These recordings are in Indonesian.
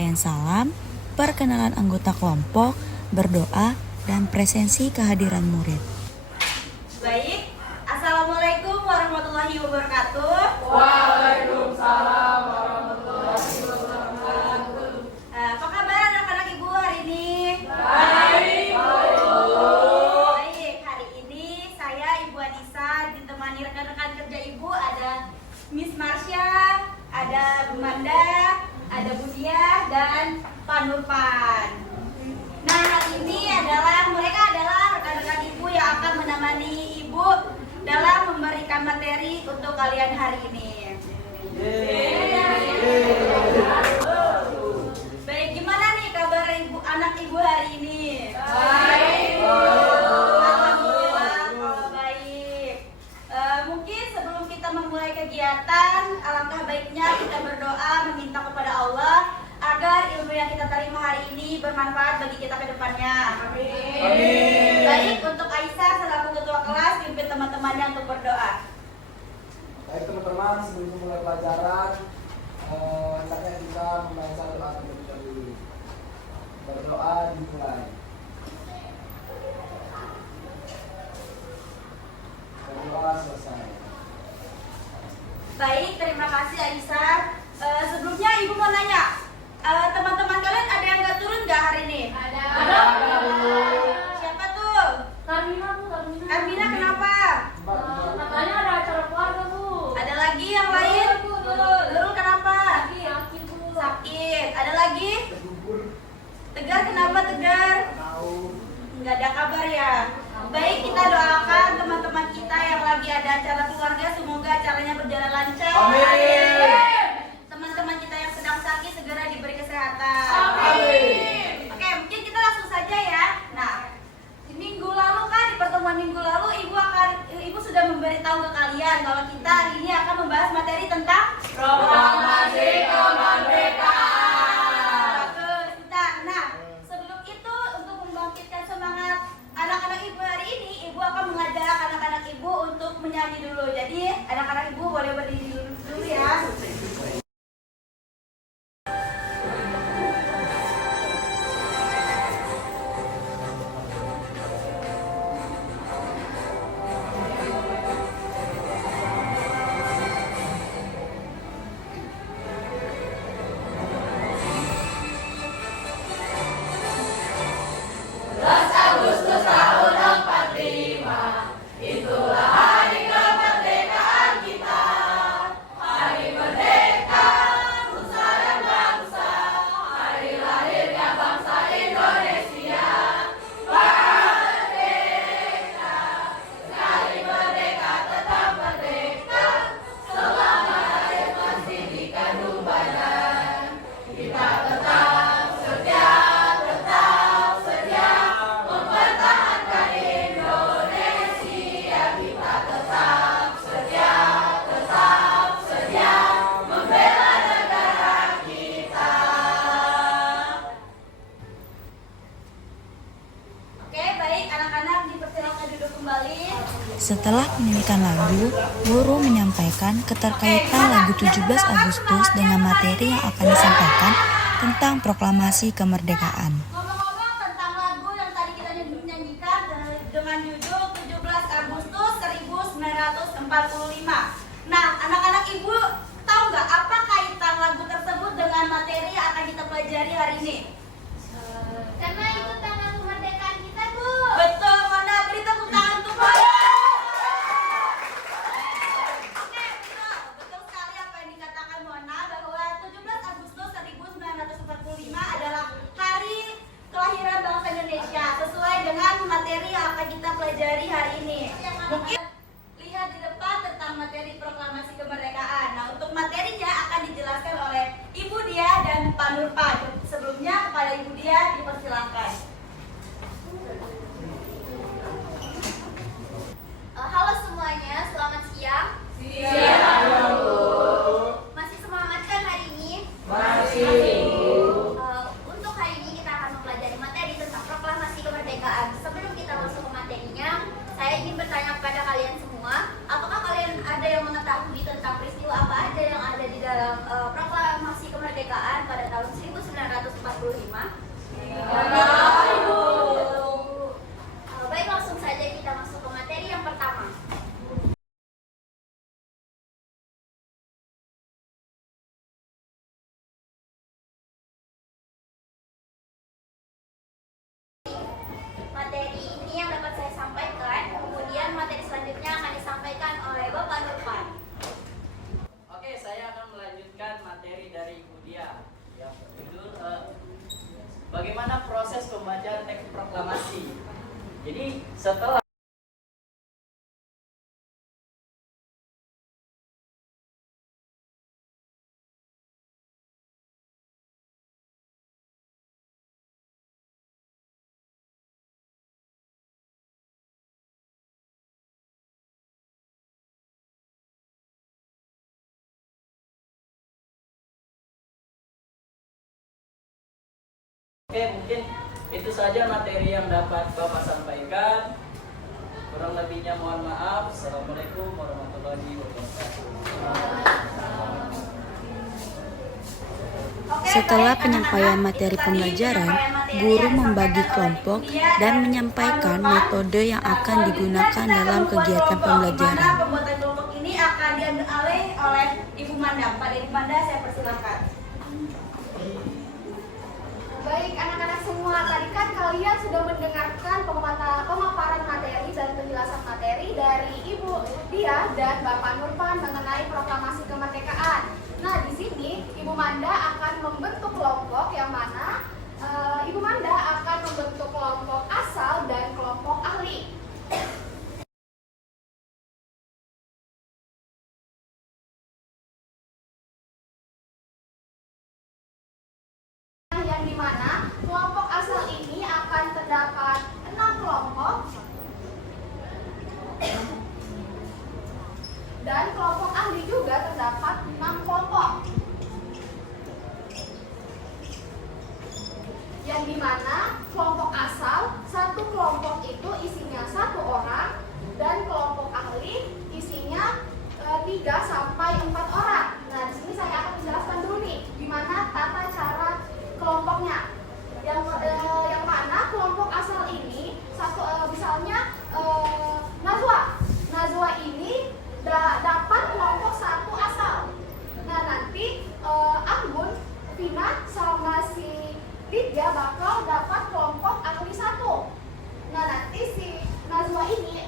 penyampaian salam, perkenalan anggota kelompok, berdoa, dan presensi kehadiran murid. Baik, Assalamualaikum warahmatullahi wabarakatuh. Waalaikumsalam warahmatullahi wabarakatuh. Apa kabar anak-anak ibu hari ini? Baik, Baik, hari ini saya Ibu Anissa ditemani rekan-rekan kerja ibu, ada Miss Marsha, ada Bu Manda, ada Bu Diah, dan Pak Nurpan. Nah, hari ini mereka adalah rekan-rekan ibu yang akan menemani ibu dalam memberikan materi untuk kalian hari ini. Baik, gimana nih kabar anak ibu hari ini? baik. Alhamdulillah kalau baik. Mungkin sebelum kita memulai kegiatan, alangkah baiknya kita berdoa meminta kepada Allah agar ilmu yang kita terima hari ini bermanfaat bagi kita ke depannya. Amin. Baik, untuk Aisyah selaku ketua kelas pimpin teman-temannya untuk berdoa. Baik teman-teman, sebelum mulai pelajaran, hendaknya kita membaca doa terlebih dahulu. Berdoa dimulai. Berdoa selesai. Baik, terima kasih Aisyah. Sebelumnya ibu mau nanya, teman-teman kalian ada yang nggak turun nggak hari ini? Ada. Siapa tuh? Karmina kenapa? Katanya ada acara keluarga, Bu. Ada lagi yang lain? Nurul kenapa? Sakit. Ada lagi? Tegar kenapa Tegar? Nggak ada kabar ya. Baik, kita doakan teman-teman kita yang lagi ada acara keluarga, semoga acaranya berjalan lancar. Amin. Teman-teman kita yang sedang sakit segera diberi kesehatan. Amin. Oke, mungkin kita langsung saja ya. Nah, minggu lalu kan, di pertemuan minggu lalu ibu sudah memberitahu ke kalian bahwa kita hari ini akan membahas materi tentang Proklamasi kemerdekaan. Bagus, bentar. Nah, sebelum itu untuk membangkitkan semangat anak-anak ibu hari ini, ibu akan mengajak anak-anak ibu untuk menyanyi dulu. Jadi anak-anak ibu boleh berdiri dulu ya. Oke, baik anak-anak dipersilakan duduk kembali. Setelah menyanyikan lagu, guru menyampaikan keterkaitan lagu 17 Agustus dengan materi yang akan disampaikan tentang proklamasi kemerdekaan. Ngomong-ngomong tentang lagu yang tadi kita nyanyikan dengan judul 17 Agustus 1945. Nah, anak-anak ibu tahu nggak apa kaitan lagu tersebut dengan materi yang akan kita pelajari hari ini? Karena itu tanggal kemerdekaan kita, Bu. Betul, mana beri tepuk tangan untuk Mona. Oke, betul sekali apa yang dikatakan Mona bahwa 17 Agustus 1945 adalah hari kelahiran bangsa Indonesia sesuai dengan materi yang akan kita pelajari hari ini. Mungkin lihat di depan tentang materi proklamasi kemerdekaan. Nah, untuk materinya akan dijelaskan oleh Ibu Dia dan Pak Nurpan. Sebelumnya kepada Ibu Dia dipersilakan. Halo semuanya, selamat siang. Siap, Bu. Masih semangat kan hari ini? Masih. Untuk hari ini kita akan mempelajari materi tentang proklamasi kemerdekaan. Sebelum kita masuk ke materinya, saya ingin bertanya kepada kalian semua, apakah kalian ada yang mengetahui tentang peristiwa apa aja yang ada di dalam proklamasi kemerdekaan pada tahun 1945? Enggak, Ibu. Baik, langsung saja kita masuk ke materi yang pertama. Materi ini yang dapat saya sampaikan, kemudian materi selanjutnya akan disampaikan oleh Bapak Nurpan. Oke, saya akan melanjutkan materi dari Ibu Dia. Ya, judul bagaimana proses pembacaan teks proklamasi. Jadi setelah Oke, mungkin itu saja materi yang dapat Bapak sampaikan. Kurang lebihnya mohon maaf. Assalamualaikum warahmatullahi wabarakatuh. Setelah penyampaian materi pembelajaran, guru membagi kelompok dan menyampaikan metode yang akan digunakan dalam kegiatan pembelajaran. Pembuatan kelompok ini akan diambil alih oleh Ibu Manda. Pada Ibu Manda saya persilakan. Baik anak-anak semua, tadi kan kalian sudah mendengarkan pemaparan materi dan penjelasan materi dari Ibu Dia dan Bapak Nurpan mengenai proklamasi kemerdekaan. Nah, di sini Ibu Manda akan membentuk kelompok yang mana Ibu Manda akan membentuk kelompok asal dan kelompok ahli. Yang dimana kelompok asal ini akan terdapat 6 kelompok dan kelompok ahli juga terdapat 6 kelompok, yang dimana kelompok asal satu kelompok itu isinya 1 orang dan kelompok ahli isinya 3 sampai 4 orang. Nah, di sini saya akan menjelaskan dulu nih gimana tata cara kelompoknya. Yang mana kelompok asal ini misalnya Najwa ini dapat kelompok 1 asal. Nah, nanti Anggun, Vina sama si Vidya bakal dapat kelompok ahli 1. Nah, nanti si Najwa ini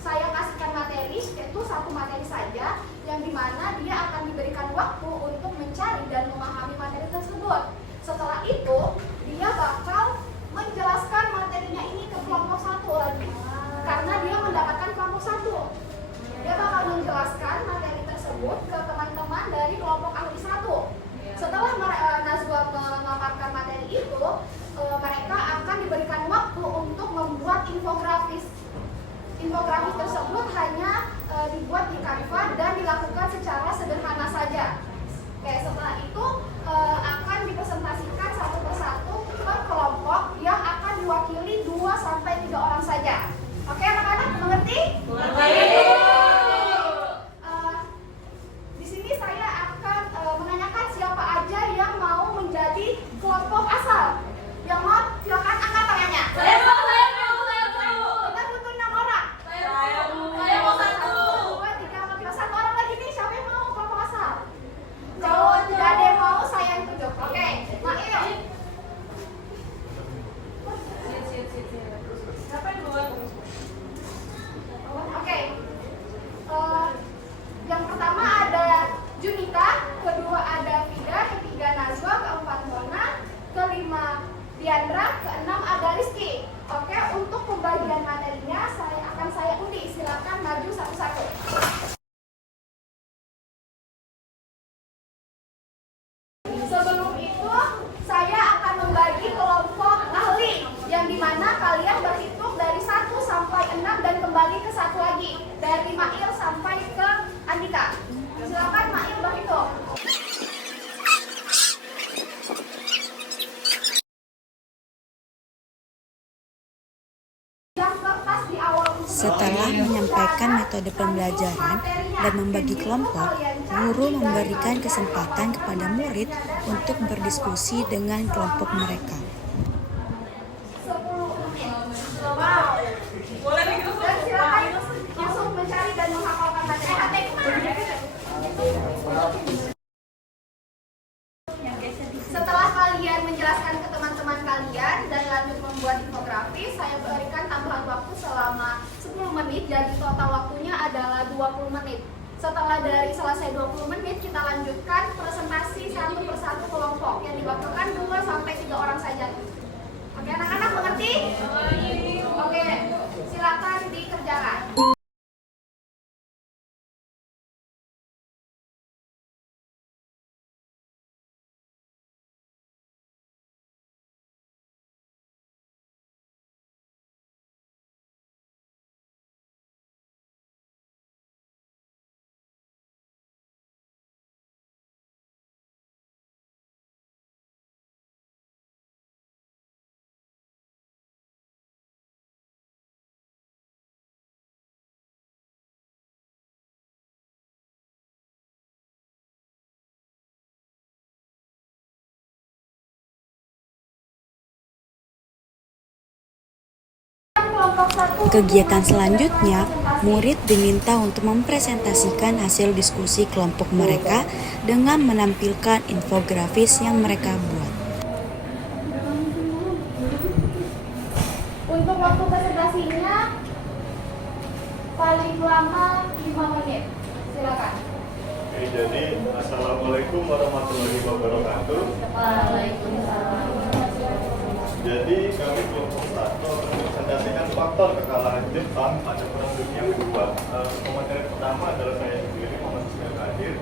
saya kasihkan materi, itu 1 materi saja, yang dimana dia akan diberikan waktu untuk mencari dan memahami materi tersebut. Setelah itu, dia bakal menjelaskan materinya ini ke kelompok 1 lagi, karena dia mendapatkan kelompok 1. Dia bakal menjelaskan materi tersebut ke teman-teman dari kelompok ahli 1. Setelah Najwa memaparkan materi itu, mereka akan diberikan waktu untuk membuat infografis. Infografis tersebut hanya dibuat di Canva dan dilakukan secara sederhana saja. Oke, setelah itu akan dipresentasikan satu persatu per kelompok yang akan diwakili 2 sampai 3 orang saja. Oke, anak-anak mengerti? Di sini saya akan menanyakan siapa aja yang mau menjadi kelompok asal. Yang mau, silakan angkat tangannya. Kita butuh 6 orang. Setelah menyampaikan metode pembelajaran dan membagi kelompok, guru memberikan kesempatan kepada murid untuk berdiskusi dengan kelompok mereka. 10 menit. Wow. Dan silakan langsung mencari dan menghafalkan materi. Setelah kalian menjelaskan ke teman-teman kalian dan lanjut membuat infografis, saya berikan tambahan waktu selama 10 menit, jadi total waktunya adalah 20 menit. Setelah dari selesai 20 menit, kita lanjutkan presentasi satu persatu kelompok yang dibacakan 2 sampai 3 orang saja. Oke, anak-anak mengerti? Oke, silakan dikerjakan. Kelompok 1. Kegiatan selanjutnya, murid diminta untuk mempresentasikan hasil diskusi kelompok mereka dengan menampilkan infografis yang mereka buat. Untuk waktu presentasinya paling lama 5 menit. Silakan. Oke, jadi Assalamualaikum warahmatullahi wabarakatuh. Waalaikumsalam. Jadi kami kelompok 1 akan mempresentasikan faktor kekalahan Jepang pada Perang Dunia Kedua. Komentar pertama adalah saya sendiri, Muhammad Ismail Kadir.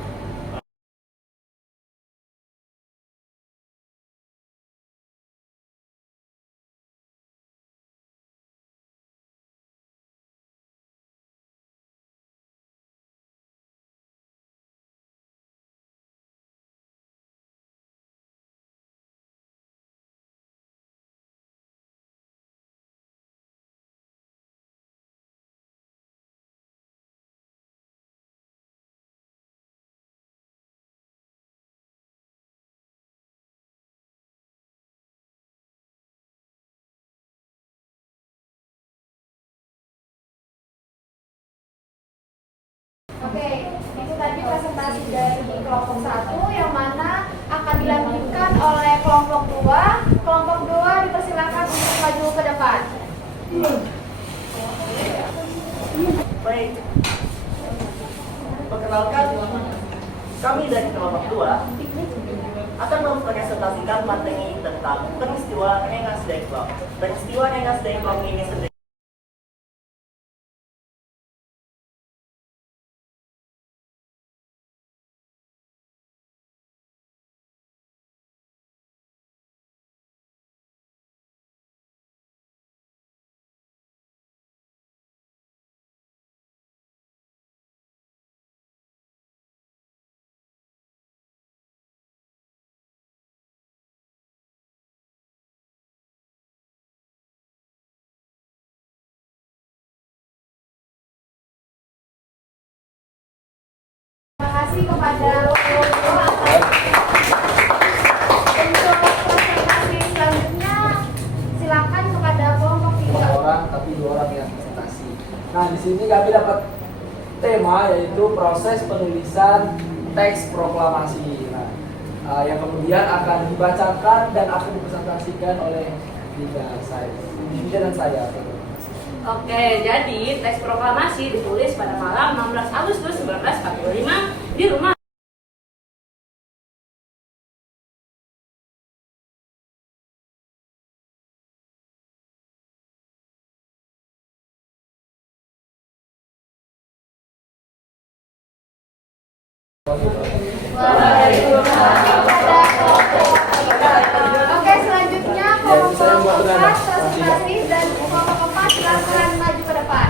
Oke, itu tadi presentasi dari kelompok 1 yang mana akan dilanjutkan oleh kelompok 2. Kelompok 2 dipersilakan untuk maju ke depan. Baik, perkenalkan, kami dari kelompok 2 akan mempresentasikan materi tentang peristiwa Rengas Dengklok. Peristiwa Rengas Dengklok ini sendiri Terima kasih kepada kelompok 2. Untuk presentasi selanjutnya, silakan kepada kelompok 3. 4 orang tapi 2 orang yang presentasi. Nah, di sini kami dapat tema yaitu proses penulisan teks proklamasi. Nah, yang kemudian akan dibacakan dan akan dipresentasikan oleh Dinda dan saya. Oke, jadi teks proklamasi ditulis pada malam 16 Agustus 1945 di rumah Oke, selanjutnya kelompok 4 presentasi dan kelompok 4 silakan maju ke depan.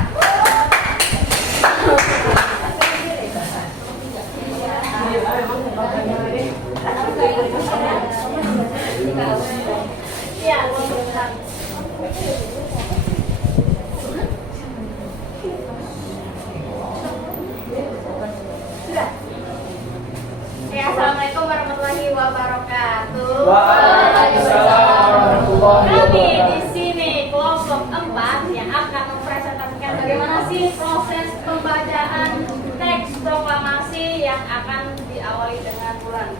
Waalaikumsalam warahmatullahi Kami di wabarakatuh. sini kelompok 4 yang akan mempresentasikan bagaimana sih proses pembacaan teks proklamasi yang akan diawali dengan bulan.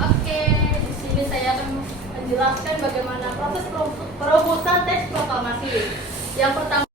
Oke, di sini saya akan menjelaskan bagaimana proses perumusan teks proklamasi. Yang pertama,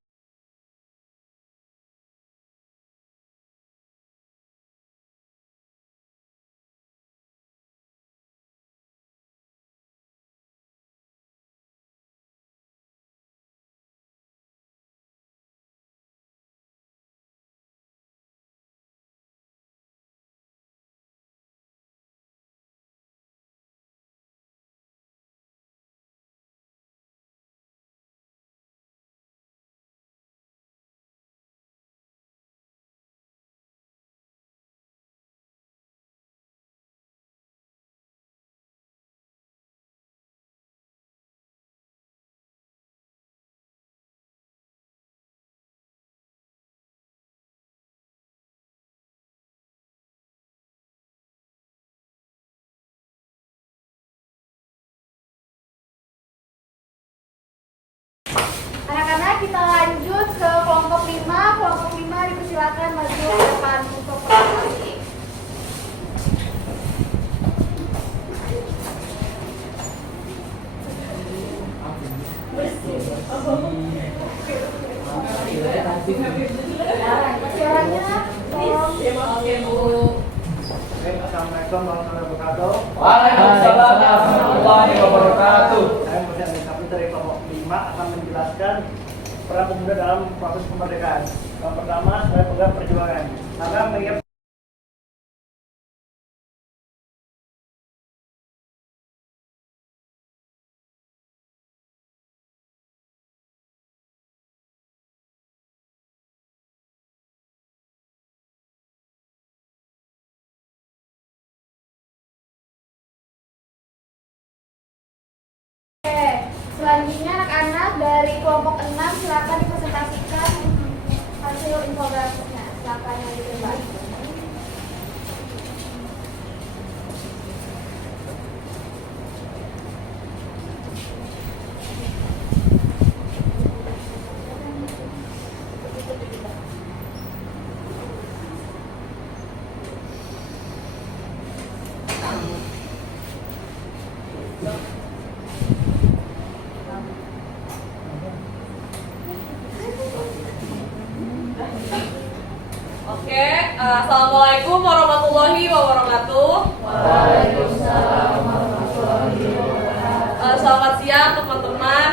Anak-anak, kita lanjut ke kelompok 5. Kelompok 5 dipersilakan maju ke depan untuk proklamasi. Suaranya tolong. Assalamualaikum warahmatullahi wabarakatuh. Waalaikumsalam warahmatullahi wabarakatuh. Saya Muhammad Kapit dari kelompok 5 akan menjelaskan peran pemuda dalam proses kemerdekaan. Yang pertama, saya pegang perjuangan. Karena mengingat selanjutnya anak-anak dari kelompok 6 silakan dipresentasikan hasil infografisnya. Silakan yang ditempat. oke, assalamualaikum warahmatullahi wabarakatuh. Waalaikumsalam warahmatullahi wabarakatuh. Selamat siang teman-teman.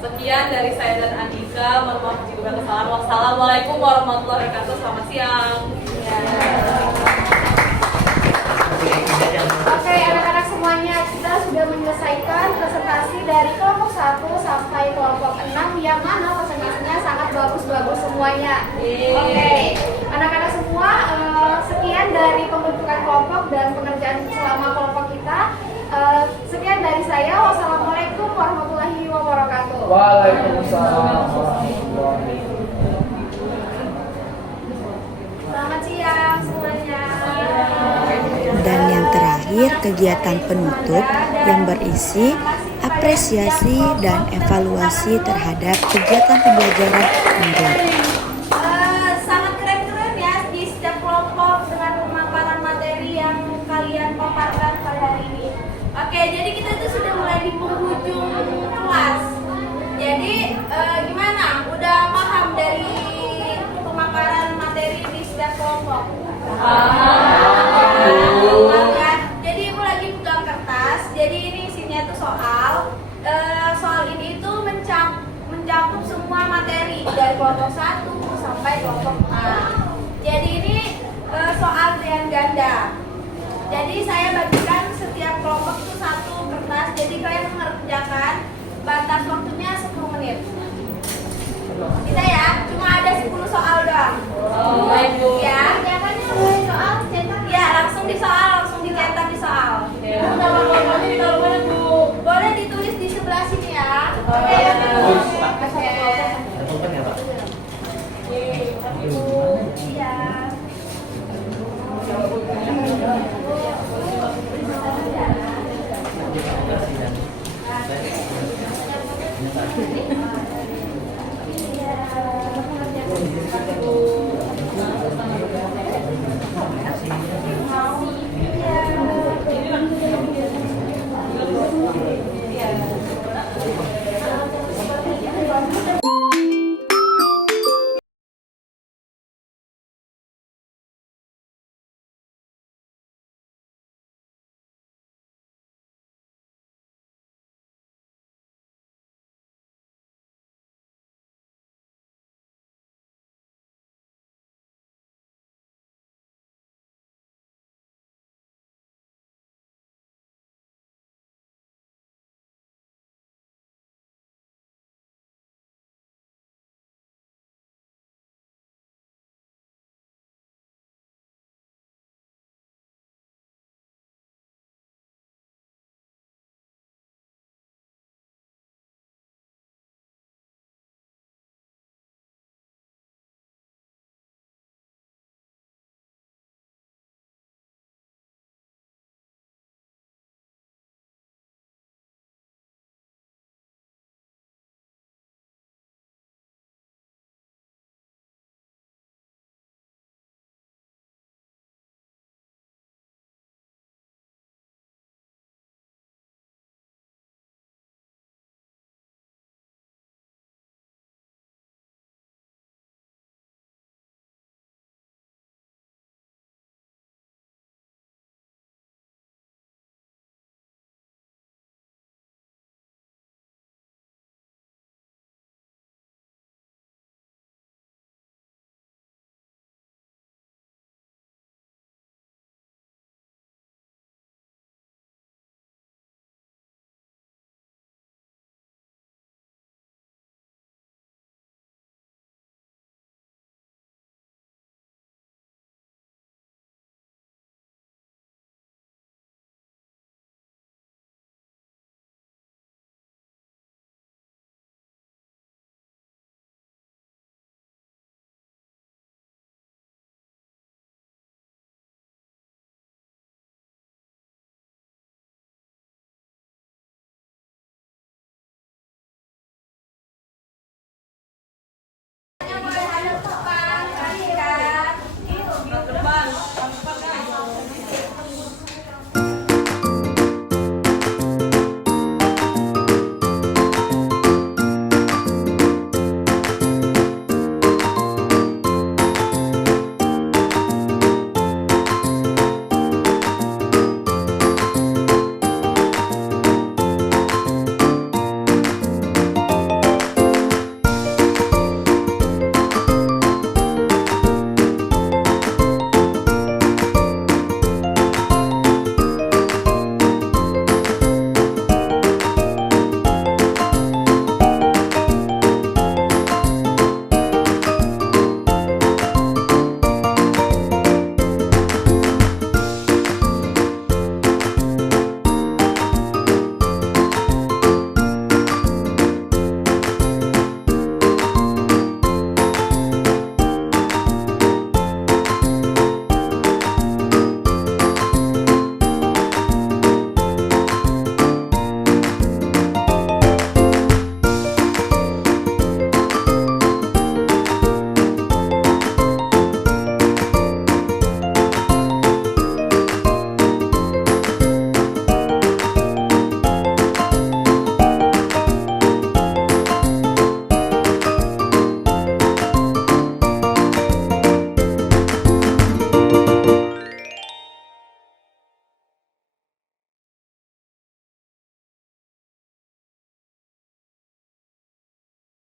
Sekian dari saya dan Andika. Mohon maaf jika ada kesalahan. Wassalamualaikum warahmatullahi wabarakatuh. Selamat siang. Oke, anak-anak semuanya, kita sudah menyelesaikan presentasi dari kelompok 1 sampai kelompok 6 yang mana presentasinya sangat bagus-bagus semuanya. Oke, anak-anak semua, sekian dari pembentukan kelompok dan pengerjaan selama kelompok kita. Sekian dari saya. Wassalamualaikum warahmatullahi wabarakatuh. Waalaikumsalam warahmatullahi wabarakatuh. Selamat siang semuanya. Dan yang terakhir, kegiatan penutup yang berisi apresiasi dan evaluasi terhadap kegiatan pembelajaran menurut Ya, jadi ibu lagi pegang kertas. Jadi ini isinya tuh soal. Soal ini itu mencakup semua materi dari kelompok 1 sampai kelompok 6. Jadi ini soal pilihan ganda. Jadi saya bagikan setiap kelompok itu 1 kertas. Jadi kalian mengerjakan, batas waktunya 10 menit. Bisa ya? Cuma ada 10 soal doang. Ya, jangannya mulai soal cetak. Ya, langsung di soal, langsung dicetak di soal. Boleh ditulis di sebelah sini ya. Oke. Pak, ada pulpen ya, Pak? Ibu